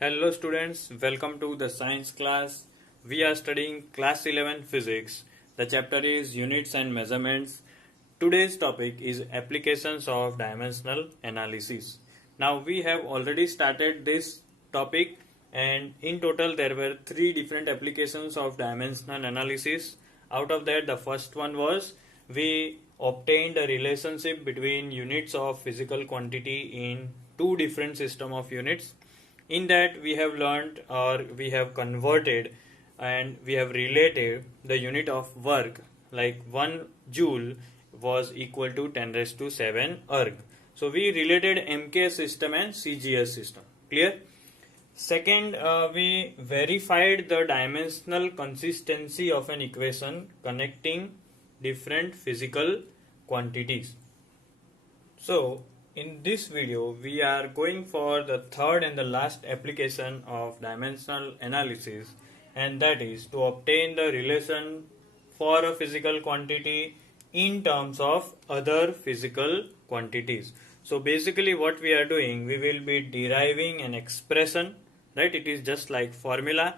Hello students, welcome to the science class. We are studying class 11 physics. The chapter is units and measurements. Today's topic is applications of dimensional analysis. Now we have already started this topic and in total there were three different applications of dimensional analysis. Out of that the first one was we obtained a relationship between units of physical quantity in two different system of units. In that we have learned or we have converted and we have related the unit of work, like 1 joule was equal to 10 raised to 7 erg. So we related MK system and CGS system. Clear? Second, we verified the dimensional consistency of an equation connecting different physical quantities. So in this video we are going for the third and the last application of dimensional analysis, and that is to obtain the relation for a physical quantity in terms of other physical quantities. So basically what we are doing, we will be deriving an expression, right? It is just like formula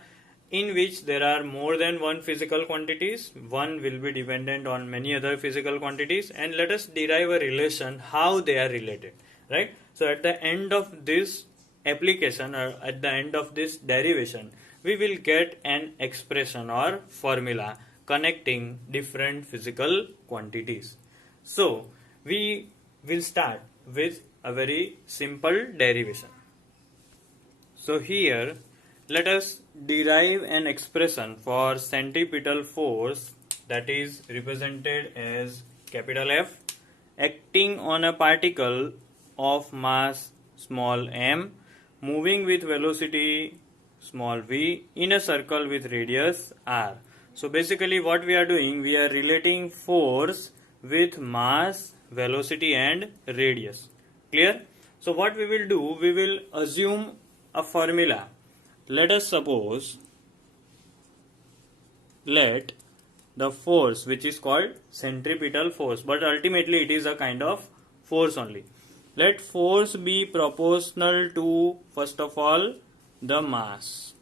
in which there are more than one physical quantities. One will be dependent on many other physical quantities, and let us derive a relation how they are related, right? So at the end of this application or at the end of this derivation, we will get an expression or formula connecting different physical quantities. So we will start with a very simple derivation. So here let us derive an expression for centripetal force, that is represented as capital F, acting on a particle of mass small m moving with velocity small v in a circle with radius r. So basically what we are doing, we are relating force with mass, velocity and radius. Clear? So what we will do, we will assume a formula. Let us suppose, let the force which is called centripetal force, but ultimately it is a kind of force only. Let force be proportional to, first of all, the mass.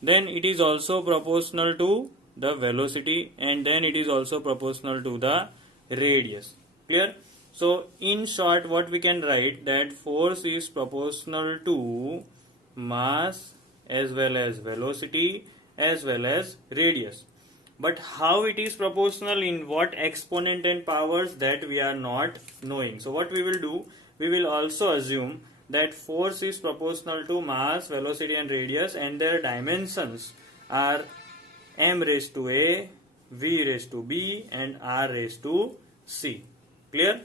Then it is also proportional to the velocity, and then it is also proportional to the radius. Clear? So in short what we can write, that force is proportional to mass as well as velocity as well as radius. But how it is proportional, in what exponent and powers, that we are not knowing. So what we will do, we will also assume that force is proportional to mass, velocity and radius, and their dimensions are m raised to a, v raised to b and r raised to c. Clear?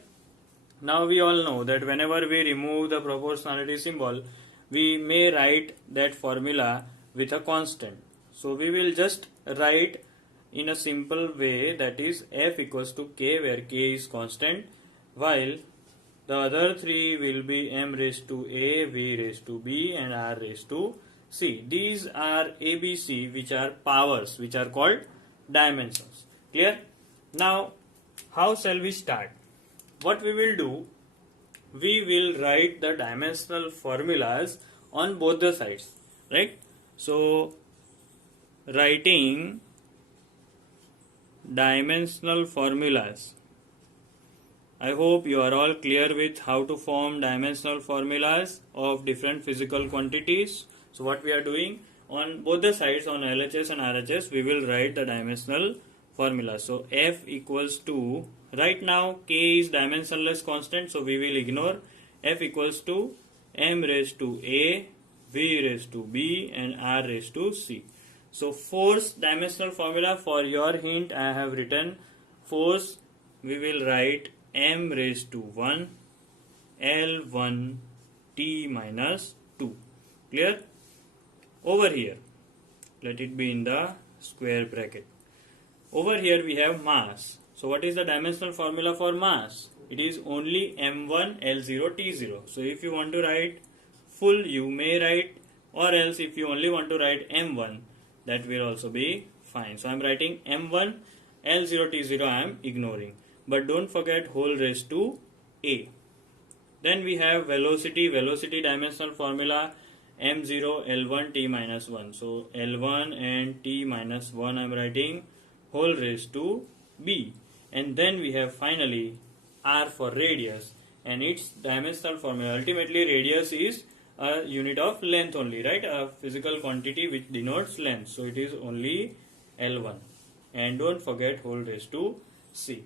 Now we all know that whenever we remove the proportionality symbol, we may write that formula with a constant. So we will just write in a simple way, that is f equals to k, where k is constant, while the other three will be m raised to a, v raised to b and r raised to c. These are ABC, which are powers, which are called dimensions. Clear? Now how shall we start? What we will do, we will write the dimensional formulas on both the sides, right? So writing dimensional formulas. I hope you are all clear with how to form dimensional formulas of different physical quantities. So what we are doing, on both the sides, on LHS and RHS, we will write the dimensional formula. So F equals to, right now k is dimensionless constant, so we will ignore. F equals to m raised to a, v raised to b and r raised to c. So force dimensional formula, for your hint I have written force, we will write m raised to 1 L1 T minus 2. Clear? Over here, let it be in the square bracket. Over here we have mass. So what is the dimensional formula for mass? It is only m1 L0 T0. So if you want to write full, you may write, or else if you only want to write m1, that will also be fine. So I am writing m1 L0 T0, I am ignoring. But don't forget whole raised to a. Then we have velocity dimensional formula m0 L1 t minus 1. So L1 and t minus 1 I am writing whole raised to b. And then we have finally r for radius, and its dimensional formula. Ultimately radius is a unit of length only, right? A physical quantity which denotes length. So it is only L1. And don't forget whole raised to c.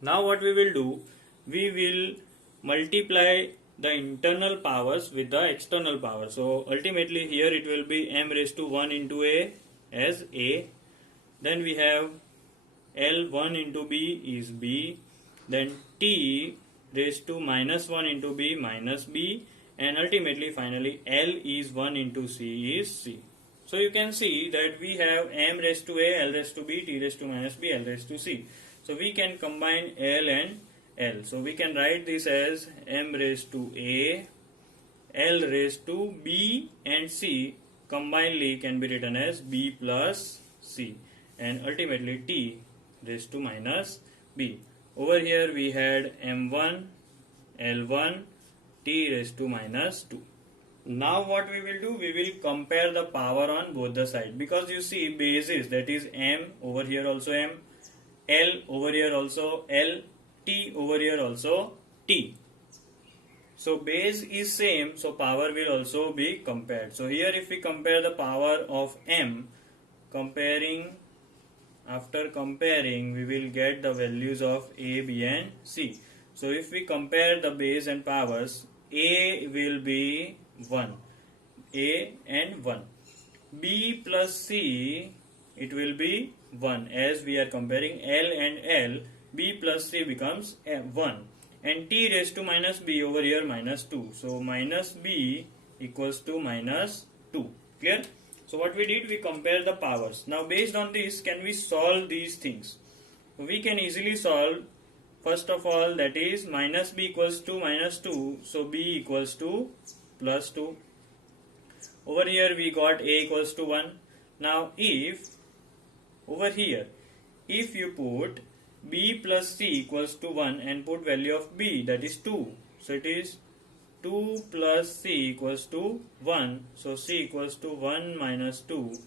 Now what we will do, we will multiply the internal powers with the external power. So ultimately here it will be m raised to 1 into a as a. Then we have L1 into b is b. Then t raised to minus 1 into b minus b. And ultimately finally L is 1 into c is c. So you can see that we have m raised to a, L raised to b, t raised to minus b, L raised to c. So we can combine L and L. So we can write this as m raised to a, L raised to b and c combinedly can be written as b plus c, and ultimately t raised to minus b. Over here we had m1, L1, t raised to minus 2. Now what we will do, we will compare the power on both the sides, because you see bases, that is m, over here also m, L over here also L, t over here also t. So base is same, so power will also be compared. So here if we compare the power of m, after comparing we will get the values of a, b and c. So if we compare the base and powers, a will be 1, a and 1, b plus c it will be 1, as we are comparing L and L, b plus c becomes 1, and t raised to minus b over here minus 2. So minus b equals to minus 2. Clear? So what we did, we compare the powers. Now based on this, can we solve these things? We can easily solve. First of all, that is minus b equals to minus 2, so b equals to plus 2. Over here we got a equals to 1. Now if over here, if you put b plus c equals to 1 and put value of b, that is 2. So it is 2 plus c equals to 1. So c equals to 1 minus 2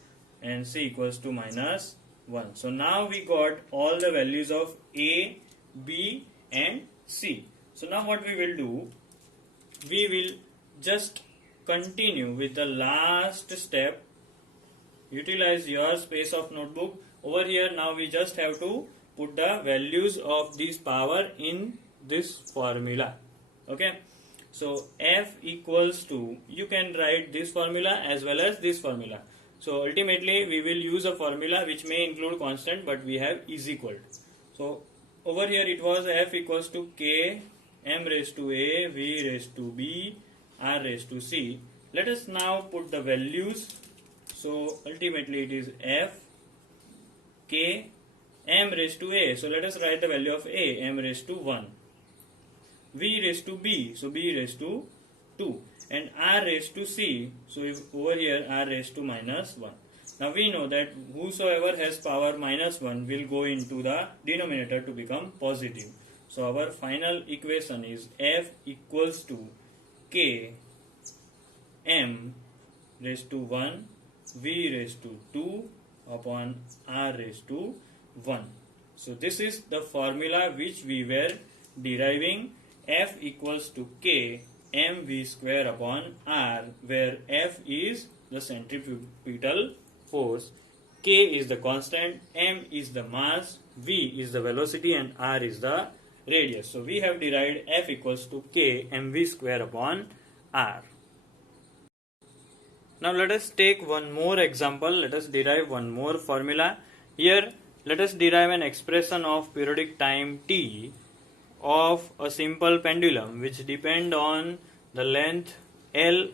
and c equals to minus 1. So now we got all the values of a, b and c. So now what we will do, we will just continue with the last step. Utilize your space of notebook. Over here now we just have to put the values of this power in this formula. Okay. So f equals to, you can write this formula as well as this formula. So ultimately we will use a formula which may include constant, but we have is equal. So over here it was f equals to k, m raised to a, v raised to b, r raised to c. Let us now put the values. So ultimately it is f, k, m raised to a. So let us write the value of a, m raised to 1. V raised to b, so b raised to 2. And r raised to c, so if over here r raised to minus 1. Now we know that whosoever has power minus 1 will go into the denominator to become positive. So our final equation is f equals to k, m raised to 1, v raised to 2 upon r raised to 1. So this is the formula which we were deriving. F equals to k mv square upon r, where F is the centripetal force, k is the constant, m is the mass, v is the velocity and r is the radius. So we have derived F equals to k mv square upon r. Now let us take one more example. Let us derive one more formula. Here let us derive an expression of periodic time t of a simple pendulum which depend on the length L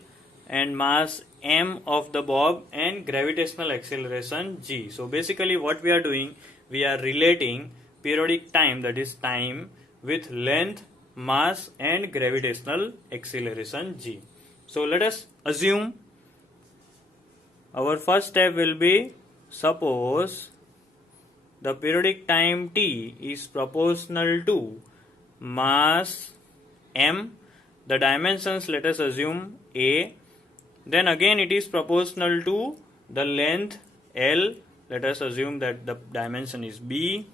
and mass m of the bob and gravitational acceleration g. So basically what we are doing, we are relating periodic time, that is time, with length, mass and gravitational acceleration g. So let us assume our first step will be, suppose the periodic time t is proportional to mass m, the dimensions let us assume a, then again it is proportional to the length L. Let us assume that the dimension is B,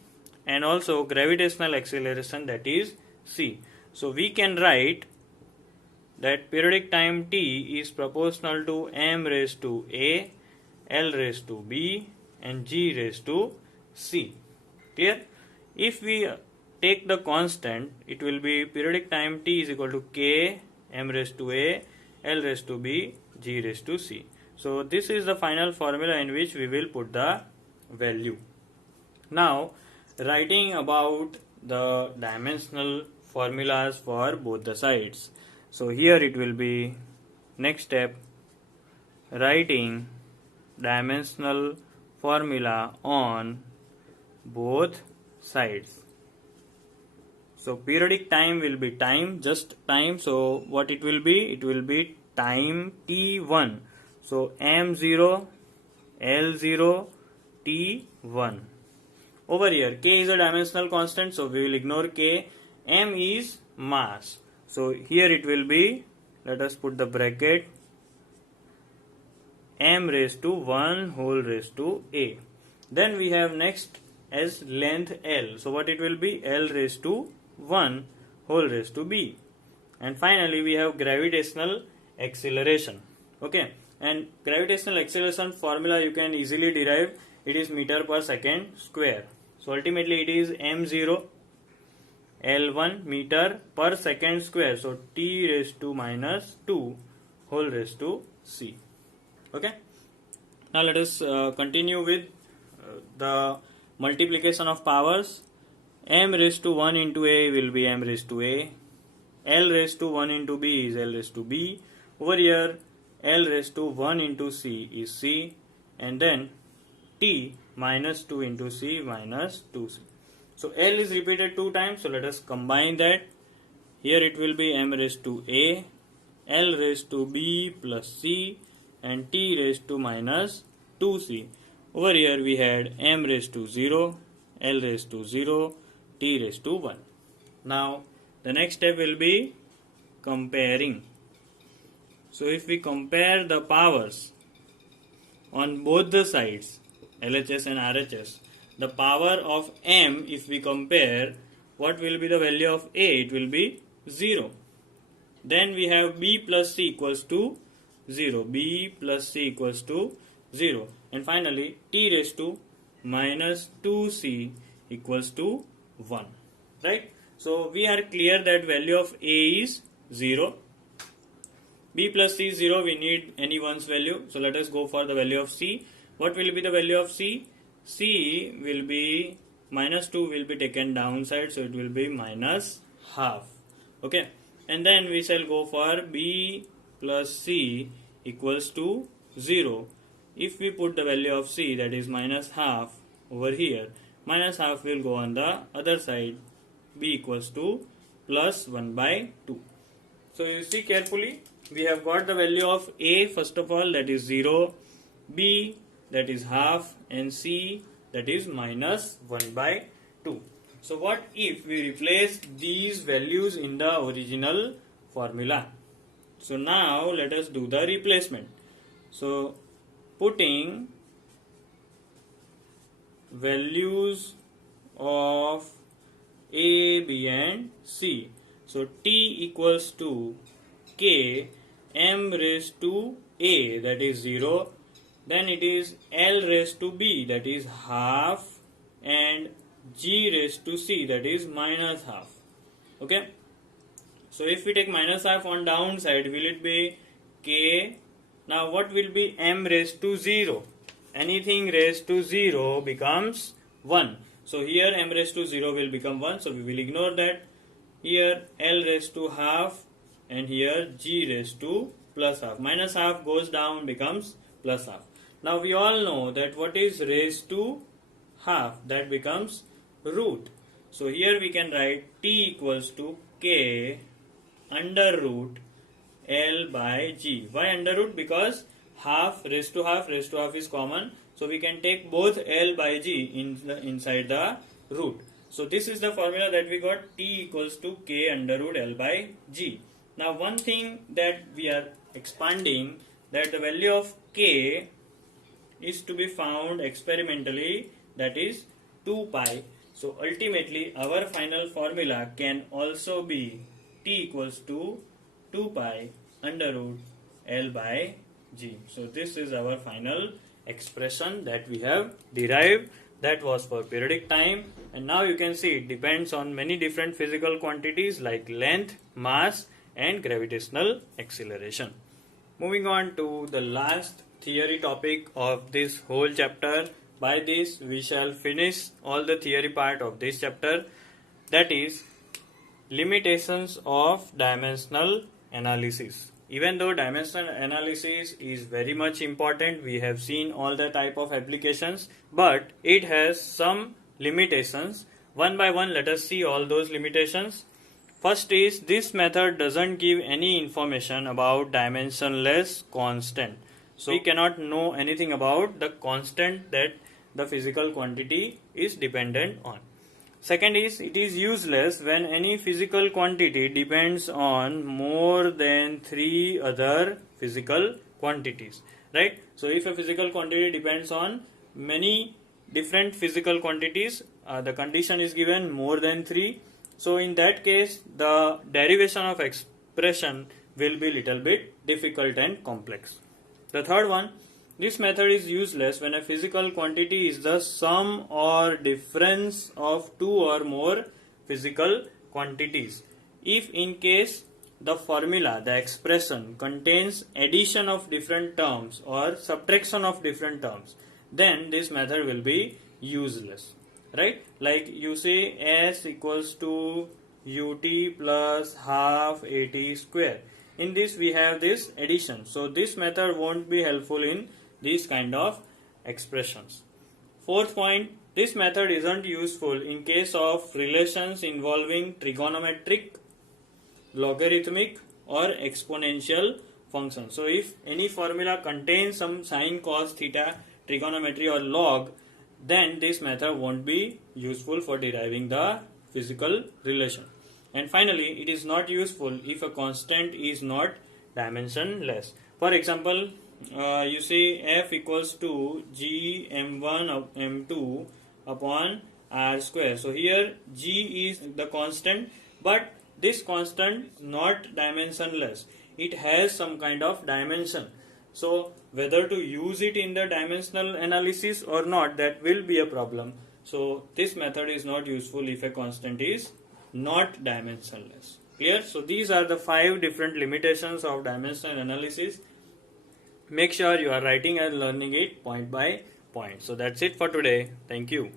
and also gravitational acceleration, that is C. So we can write that periodic time T is proportional to m raised to A, L raised to B, and G raised to C. Clear? If we take the constant, it will be periodic time T is equal to K m raised to A, L raised to B, G raised to C. So this is the final formula in which we will put the value. Now, writing about the dimensional formulas for both the sides. So here it will be, next step, writing dimensional formula on both sides. So periodic time will be time, just time. So what it will be? It will be time T1. So M0, L0, T1. Over here, K is a dimensional constant, so we will ignore K. M is mass. So here it will be, let us put the bracket, m raised to 1 whole raised to A. Then we have next as length L. So what it will be? L raised to 1 whole raised to B. And finally we have gravitational acceleration. Okay. And gravitational acceleration formula you can easily derive. It is meter per second square. So ultimately it is m0 L1 meter per second square. So T raised to minus 2 whole raised to C. Okay. Now let us continue with the multiplication of powers. M raised to 1 into A will be m raised to A. L raised to 1 into B is L raised to B. Over here L raised to 1 into C is C. And then T minus 2 into C minus 2C. So L is repeated 2 times. So let us combine that. Here it will be m raised to A, L raised to B plus C, and T raised to minus 2C. Over here we had m raised to 0, L raised to 0, T raised to 1. Now the next step will be comparing. So if we compare the powers on both the sides, LHS and RHS, the power of m, if we compare, what will be the value of A? It will be 0. Then we have B plus C equals to 0. B plus C equals to 0. And finally T raised to minus 2C equals to 1. Right? So we are clear that value of A is 0. B plus C is 0. We need any one's value. So let us go for the value of C. What will be the value of C? C will be, minus 2 will be taken downside, so it will be minus half. Okay. And then we shall go for B plus C equals to 0. If we put the value of C, that is minus half, over here, minus half will go on the other side. B equals to plus 1 by 2. So you see carefully, we have got the value of A first of all, that is 0, B that is half, and C that is minus 1 by 2. So what if we replace these values in the original formula? So now let us do the replacement. So putting values of A, B and C. So T equals to K m raised to A, that is 0. Then it is L raised to B, that is half, and G raised to C, that is minus half. Okay. So if we take minus half on downside, will it be K? Now what will be m raised to 0? Anything raised to 0 becomes 1. So here m raised to 0 will become 1. So we will ignore that. Here L raised to half, and here G raised to plus half. Minus half goes down, becomes plus half. Now we all know that what is raised to half, that becomes root. So here we can write T equals to K under root L by G. Why under root? Because half raised to half is common. So we can take both L by G inside the root. So this is the formula that we got, T equals to K under root L by G. Now one thing that we are expanding, that the value of k is to be found experimentally, that is 2 pi. So ultimately our final formula can also be t equals to 2 pi under root L by G. So this is our final expression that we have derived. That was for periodic time, and now you can see it depends on many different physical quantities like length, mass and gravitational acceleration. Moving on to the last theory topic of this whole chapter. By this we shall finish all the theory part of this chapter, that is limitations of dimensional analysis. Even though dimensional analysis is very much important, we have seen all the type of applications, but it has some limitations. One by one, let us see all those limitations. First is, this method doesn't give any information about dimensionless constant. So we cannot know anything about the constant that the physical quantity is dependent on. Second is, it is useless when any physical quantity depends on more than 3 other physical quantities, right? So if a physical quantity depends on many different physical quantities, the condition is given more than 3. So in that case, the derivation of expression will be little bit difficult and complex. The third one, this method is useless when a physical quantity is the sum or difference of 2 or more physical quantities. If in case the formula, the expression contains addition of different terms or subtraction of different terms, then this method will be useless, right? Like you say s equals to ut plus half at square. In this we have this addition, so this method won't be helpful in these kind of expressions. Fourth point, this method isn't useful in case of relations involving trigonometric, logarithmic or exponential functions. So if any formula contains some sine, cos, theta, trigonometry or log, then this method won't be useful for deriving the physical relation. And finally, it is not useful if a constant is not dimensionless. For example, you say f equals to g m1 of m2 upon r square. So here g is the constant, but this constant is not dimensionless. It has some kind of dimension. So whether to use it in the dimensional analysis or not, that will be a problem. So this method is not useful if a constant is not dimensionless. Clear? So these are the 5 different limitations of dimensional analysis. Make sure you are writing and learning it point by point. So that's it for today. Thank you.